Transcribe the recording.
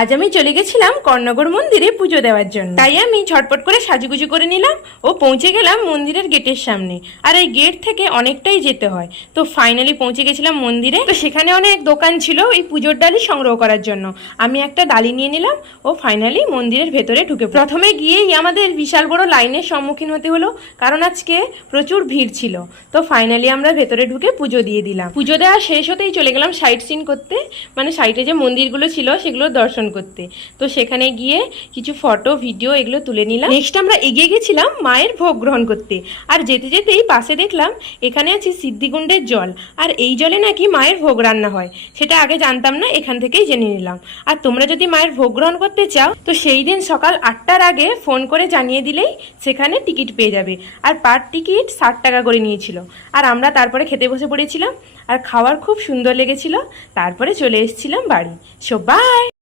আজ আমি চলে গেছিলাম কর্ণগর মন্দিরে পুজো দেওয়ার জন্য, তাই আমি ঝটপট করে সাজুগুজু করে নিলাম ও পৌঁছে গেলাম মন্দিরের গেটের সামনে। আর এই গেট থেকে অনেকটাই যেতে হয়, তো ফাইনালি পৌঁছে গেছিলাম মন্দিরে। তো সেখানে অনেক দোকান ছিল এই পুজোর ডালি সংগ্রহ করার জন্য। আমি একটা ডালি নিয়ে নিলাম ও ফাইনালি মন্দিরের ভেতরে ঢুকে প্রথমে গিয়েই আমাদের বিশাল বড় লাইনের সম্মুখীন হতে হলো, কারণ আজকে প্রচুর ভিড় ছিল। তো ফাইনালি আমরা ভেতরে ঢুকে পুজো দিয়ে দিলাম। পুজো দেওয়া শেষ হতেই চলে গেলাম সাইট সিন করতে, মানে সাইটে যে মন্দিরগুলো ছিল সেগুলো দর্শন করতে। তো সেখানে গিয়ে কিছু ফটো ভিডিও এগুলো তুলে নিলাম। নেক্সট আমরা এগিয়ে গেছিলাম মায়ের ভোগ গ্রহণ করতে। আর যেতে যেতেই পাশে দেখলাম এখানে আছে সিদ্ধিকুণ্ডের জল, আর এই জলে নাকি মায়ের ভোগ রান্না হয়। সেটা আগে জানতাম না, এখান থেকেই জেনে নিলাম। আর তোমরা যদি মায়ের ভোগ গ্রহণ করতে চাও তো সেই দিন সকাল 8টার আগে ফোন করে জানিয়ে দিলেই সেখানে টিকিট পেয়ে যাবে। আর পার টিকিট 60 টাকা করে নিয়েছিল। আর আমরা তারপরে খেতে বসে পড়েছিলাম, আর খাওয়ার খুব সুন্দর লেগেছিল। তারপরে চলে এসেছিলাম বাড়ি। So by.